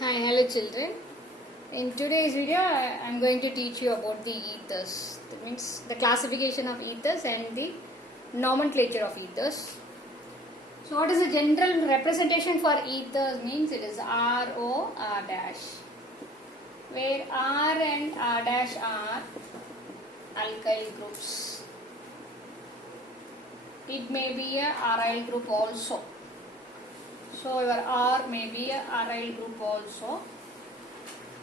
Hi, hello children. In today's video, I am going to teach you about the ethers. That means the classification of ethers and the nomenclature of ethers. So, what is the general representation for ethers? Means it is RO, R dash, where R and R dash are alkyl groups. It may be a aryl group also. So, your R may be a aryl group also.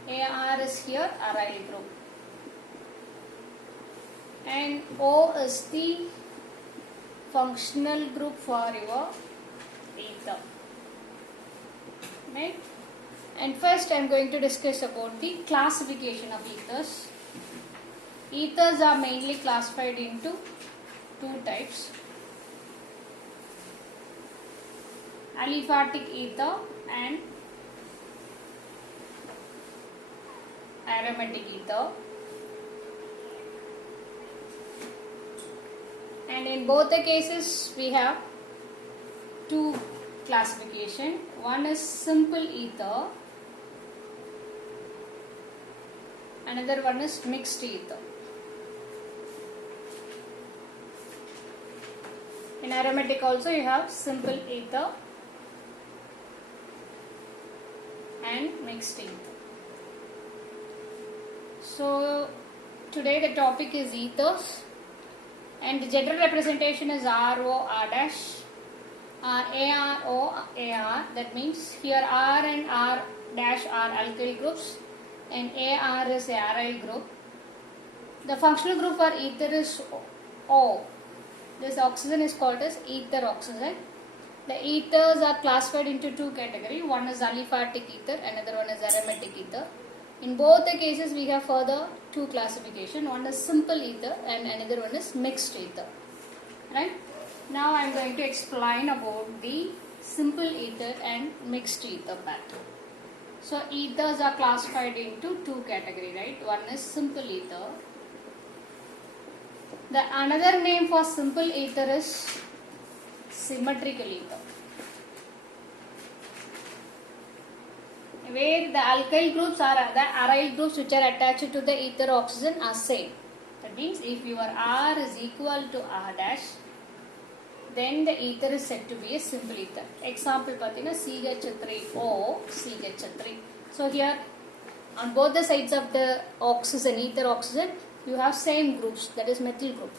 AR is here aryl group, and O is the functional group for your ether, right? And first I am going to discuss about the classification of ethers. Ethers are mainly classified into two types: aliphatic ether and aromatic ether, and in both the cases we have two classification. One is simple ether, another one is mixed ether. In aromatic also you have simple ether and mixed ether. So today the topic is ethers, and the general representation is RO, R dash, ARO, AR. That means here R and R dash are alkyl groups and AR is a aryl group. The functional group for ether is O. This oxygen is called as ether oxygen. The ethers are classified into two categories. One is aliphatic ether, another one is aromatic ether. In both the cases we have further two classification. One is simple ether and another one is mixed ether. Right? Now I am going to explain about the simple ether and mixed ether part. So ethers are classified into two categories, right? One is simple ether. The another name for simple ether is symmetrical ether, where the alkyl groups are the aryl groups which are attached to the ether oxygen are same. That means if your R is equal to R dash, then the ether is said to be a simple ether. Example pathina CH3O, CH3. So here on both the sides of the oxygen, ether oxygen, you have same groups, that is methyl group.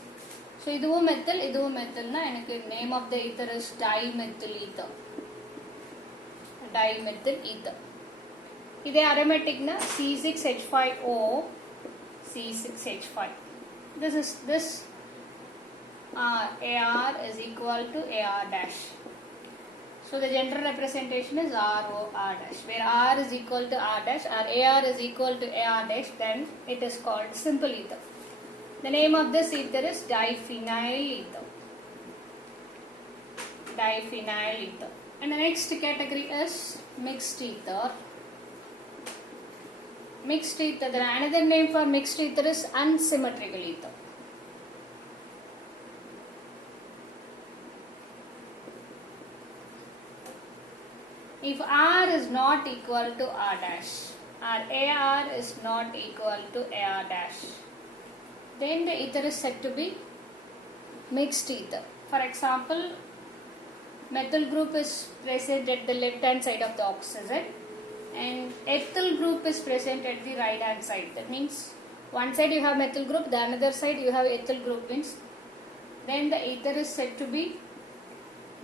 So iduvu methyl na enakku name of the ether is dimethyl ether. Dimethyl ether. This aromatic na C6H5O, C6H5. This AR is equal to AR dash. So the general representation is RO, R dash, where R is equal to R dash or AR is equal to AR dash, then it is called simple ether. The name of this ether is diphenyl ether. Diphenyl ether. And the next category is mixed ether. Mixed ether, another name for mixed ether is unsymmetrical ether. If R is not equal to R dash or AR is not equal to AR dash, then the ether is said to be mixed ether. For example, methyl group is present at the left hand side of the oxygen and ethyl group is present at the right hand side. That means one side you have methyl group, the another side you have ethyl group, means then the ether is said to be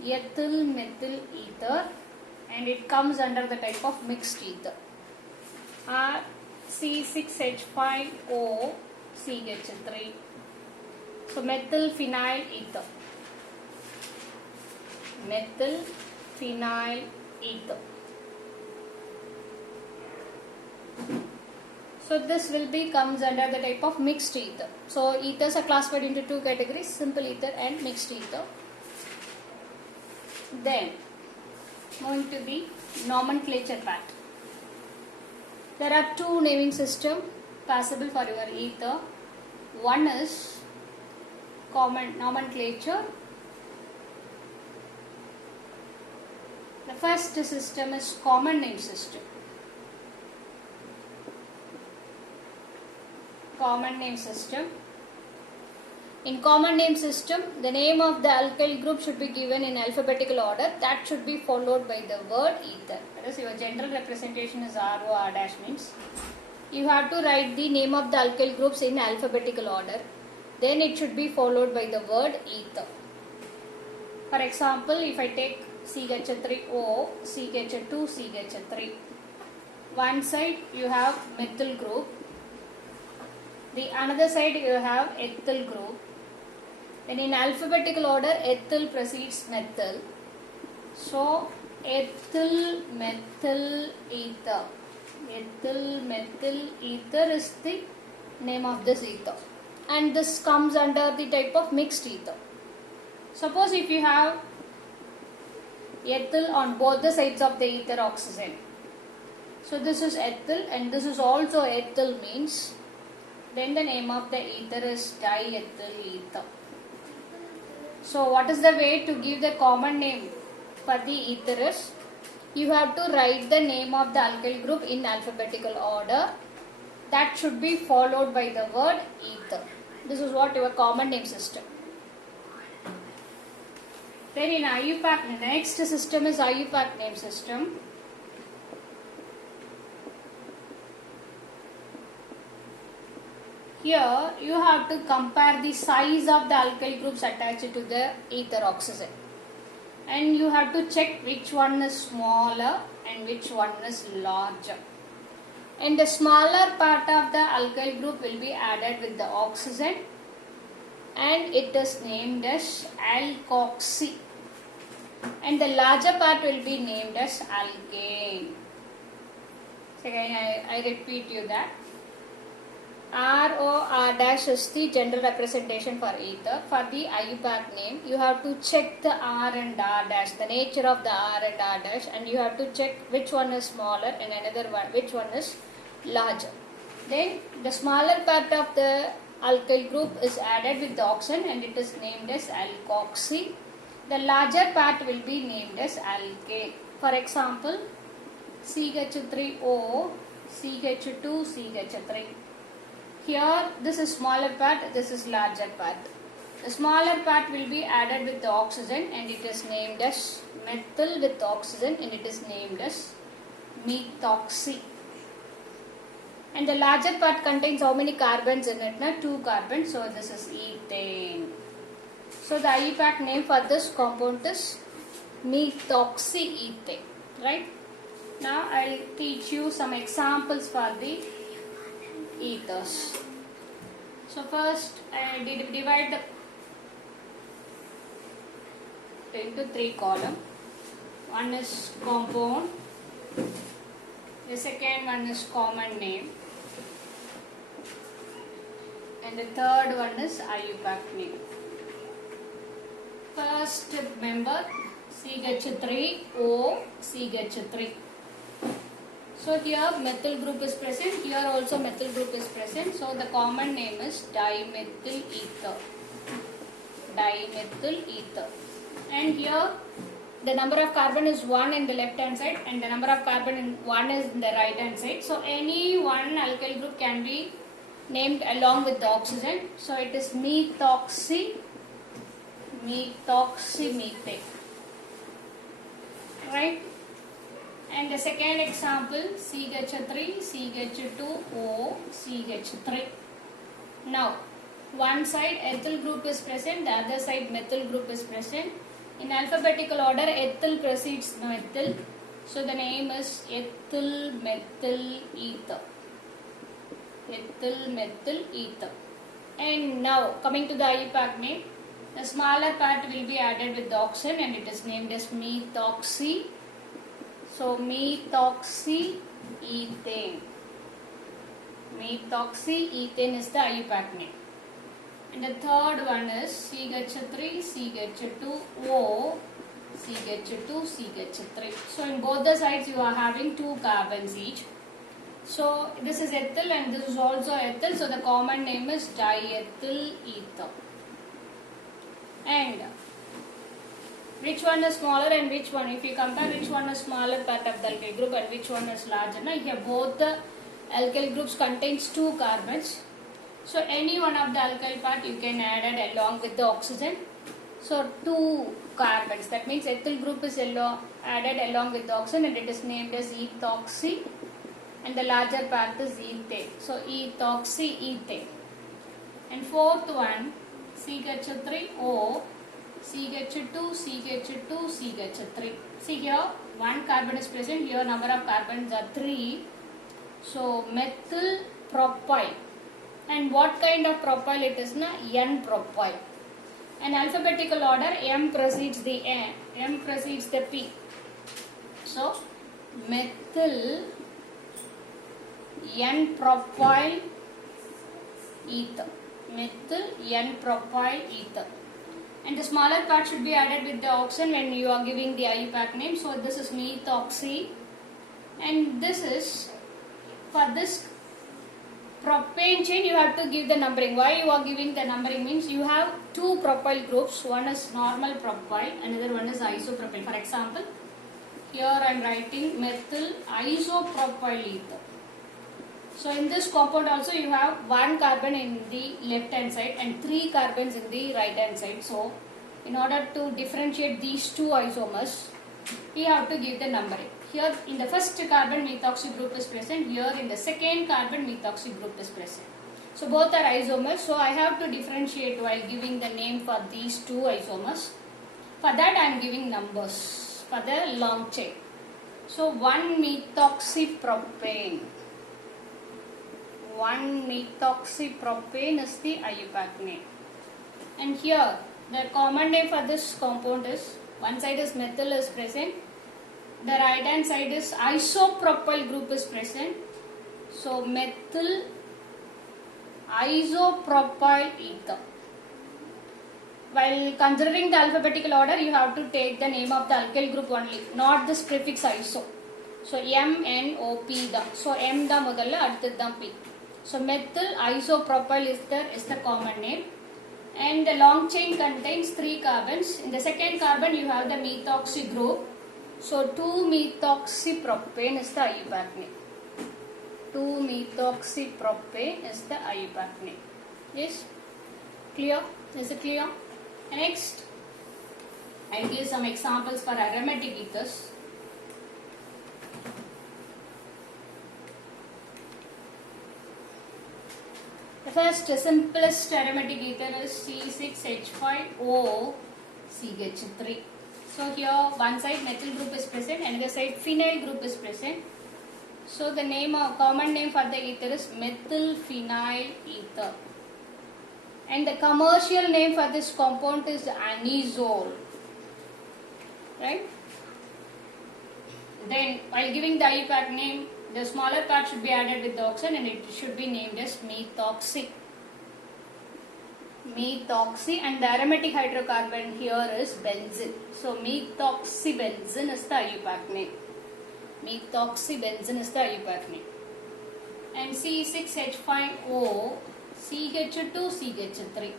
ethyl methyl ether, and it comes under the type of mixed ether. C6H5O, CH3. So methyl phenyl ether. Methyl phenyl ether. So this will be comes under the type of mixed ether. So ethers are classified into two categories: simple ether and mixed ether. Then moving to the nomenclature part. There are two naming systems possible for your ether. One is common nomenclature. The first system is common name system. common name system. In common name system, the name of the alkyl group should be given in alphabetical order. That should be followed by the word ether. That is, your general representation is RO R dash means you have to write the name of the alkyl groups in alphabetical order. Then it should be followed by the word ether. For example, if I take CH3O, CH2, CH3. One side you have methyl group. The another side you have ethyl group. Then in alphabetical order, ethyl precedes methyl. So, ethyl, methyl, ether. Ethyl, methyl, ether is the name of this ether. And this comes under the type of mixed ether. Suppose if you have ethyl on both the sides of the ether oxygen. So, this is ethyl and this is also ethyl means then the name of the ether is diethyl ether. So, what is the way to give the common name for the ether is, you have to write the name of the alkyl group in alphabetical order. That should be followed by the word ether. This is what your common name system. Then in IUPAC, the next system is IUPAC name system. Here you have to compare the size of the alkyl groups attached to the ether oxygen. And you have to check which one is smaller and which one is larger. And the smaller part of the alkyl group will be added with the oxygen and it is named as alkoxy. And the larger part will be named as alkane. So again I repeat you that. RO R dash is the general representation for ether. For the IUPAC name, you have to check the R and R dash, the nature of the R and R dash, and you have to check which one is smaller and another one, which one is larger. Then the smaller part of the alkyl group is added with the oxygen and it is named as alkoxy. The larger part will be named as alkane. For example, CH3O, CH2, CH3. Here this is smaller part, this is larger part. The smaller part will be added with the oxygen and it is named as methyl with oxygen and it is named as methoxy. And the larger part contains how many carbons in it? 2 carbons, so this is ethane. So the IUPAC name for this compound is methoxyethane, right? Now I will teach you some examples for the ethers. So first I divide into 3 columns. One is compound, the second one is common name, and the third one is IUPAC name. First member CH3O, CH3. So here methyl group is present, here also methyl group is present. So the common name is dimethyl ether. Dimethyl ether. And here the number of carbon is 1 in the left hand side and the number of carbon in 1 is in the right hand side. So any one alkyl group can be named along with the oxygen. So it is methoxy, methoxymethane. Right? And the second example, CH3, CH2O, CH3. Now, one side ethyl group is present, the other side methyl group is present. In alphabetical order, ethyl precedes methyl. So the name is ethyl methyl ether. Ethyl methyl ether. And now, coming to the IUPAC name, the smaller part will be added with the oxygen and it is named as methoxy. So methoxyethane. Methoxyethane is the IUPAC name. And the third one is CH3, CH2O, CH2, CH3. So in both the sides you are having 2 carbons each. So this is ethyl and this is also ethyl. So the common name is diethyl ether. And which one is smaller and which one? If you compare which one is smaller part of the alkyl group and which one is larger. Now here both the alkyl groups contains 2 carbons. So any one of the alkyl part you can add it along with the oxygen. So 2 carbons, that means ethyl group is added along with the oxygen and it is named as ethoxy, and the larger part is ethane. So ethoxy ethane. And fourth one, CH3O, CH2, CH2, CH3. See here, 1 carbon is present, here number of carbons are 3. So methyl propyl. And what kind of propyl it is? N propyl. In alphabetical order, M precedes the N, M precedes the P. So methyl N propyl ether. Methyl N propyl ether. And the smaller part should be added with the oxygen when you are giving the IUPAC name. So this is methoxy, and this is, for this propane chain you have to give the numbering. Why you are giving the numbering means you have 2 propyl groups. One is normal propyl, another one is isopropyl. For example, here I am writing methyl isopropyl ether. So in this compound also you have 1 carbon in the left hand side and 3 carbons in the right hand side. So in order to differentiate these 2 isomers, you have to give the numbering. Here in the first carbon methoxy group is present, here in the second carbon methoxy group is present. So both are isomers, so I have to differentiate while giving the name for these 2 isomers. For that I am giving numbers for the long chain. So 1 methoxypropane. 1 methoxypropane is the IUPAC name. And here the common name for this compound is, one side is methyl is present, the right hand side is isopropyl group is present. So methyl isopropyl ether. While considering the alphabetical order, you have to take the name of the alkyl group only, not this prefix iso. So MNOP da. So M da mudalla, adutha da P. So methyl isopropyl ether is the common name, and the long chain contains 3 carbons. In the second carbon you have the methoxy group. So 2-methoxypropane is the IUPAC name. 2-methoxypropane is the IUPAC name. Yes? Clear? Is it clear? Next, I will give some examples for aromatic ethers. The first simplest aromatic ether is C6H5O CH3. So here one side methyl group is present, another side phenyl group is present. So the name or common name for the ether is methyl phenyl ether. And the commercial name for this compound is anisole. Right? Then while giving the IUPAC name, the smaller part should be added with the oxygen and it should be named as methoxy. Methoxy, and the aromatic hydrocarbon here is benzene. So methoxybenzene is the IUPAC name. Methoxybenzene is the IUPAC name. And C6H5O CH2CH3.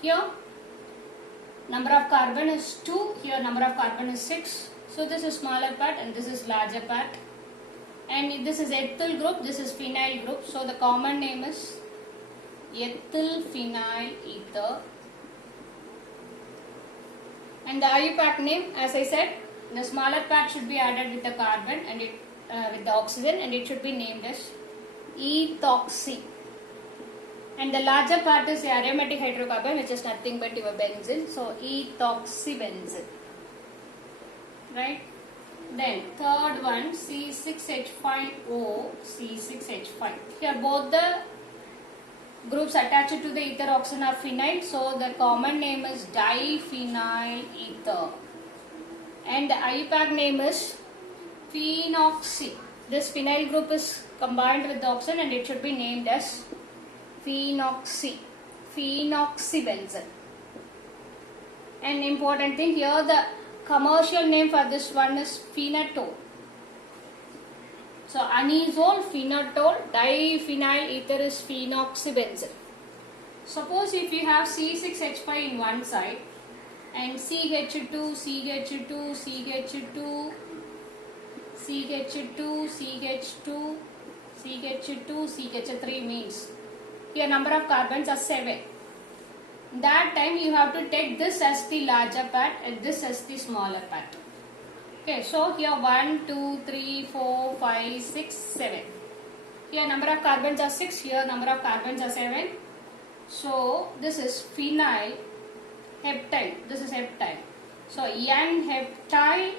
Here number of carbon is 2, here number of carbon is 6. So this is smaller part and this is larger part. And this is ethyl group, this is phenyl group. So the common name is ethyl phenyl ether. And the IUPAC name, as I said, the smaller part should be added with the carbon and it with the oxygen, and it should be named as ethoxy. And the larger part is the aromatic hydrocarbon, which is nothing but your benzene. So ethoxybenzene. Right? Then third one, C6H5O C6H5. Here both the groups attached to the ether oxygen are phenyl, so the common name is diphenyl ether. And the IUPAC name is phenoxy. This phenyl group is combined with the oxygen and it should be named as phenoxy. Phenoxybenzene. An important thing here, the commercial name for this one is phenatol. So anisole, phenatol, diphenyl ether is phenoxybenzene. Suppose if you have C6H5 in one side and CH2, CH2, CH2, CH2, CH2, CH2, CH3 means Here number of carbons are 7. That time you have to take this as the larger part and this as the smaller part. Okay, so here 1, 2, 3, 4, 5, 6, 7. Here number of carbons are 6, here number of carbons are 7. So this is phenyl heptyl. This is heptyl. So N heptyl,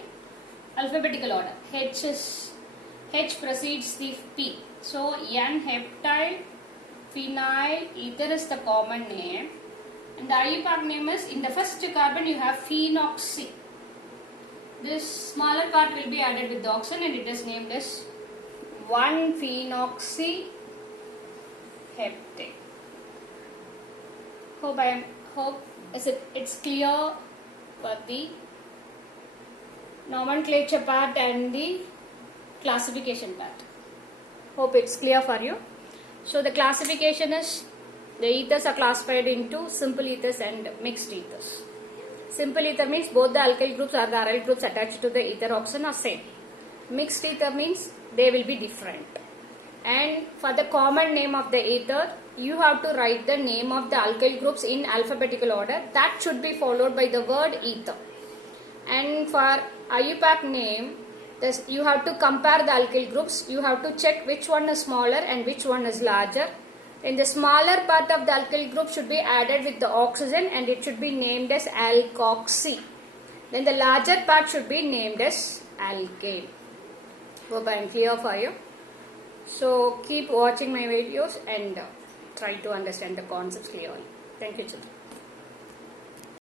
alphabetical order. H precedes the P. So N heptyl phenyl ether is the common name. And the IUPAC name is, in the first carbon you have phenoxy. This smaller part will be added with the oxygen and it is named as 1-phenoxy heptane. Hope it's clear for the nomenclature part and the classification part. Hope it's clear for you. So the classification is, the ethers are classified into simple ethers and mixed ethers. Simple ether means both the alkyl groups or the aryl groups attached to the ether oxygen are same. Mixed ether means they will be different. And for the common name of the ether, you have to write the name of the alkyl groups in alphabetical order. That should be followed by the word ether. And for IUPAC name, you have to compare the alkyl groups. You have to check which one is smaller and which one is larger. And the smaller part of the alkyl group should be added with the oxygen and it should be named as alkoxy. Then the larger part should be named as alkane. Hope I am clear for you. So keep watching my videos and try to understand the concepts clearly. Thank you, children.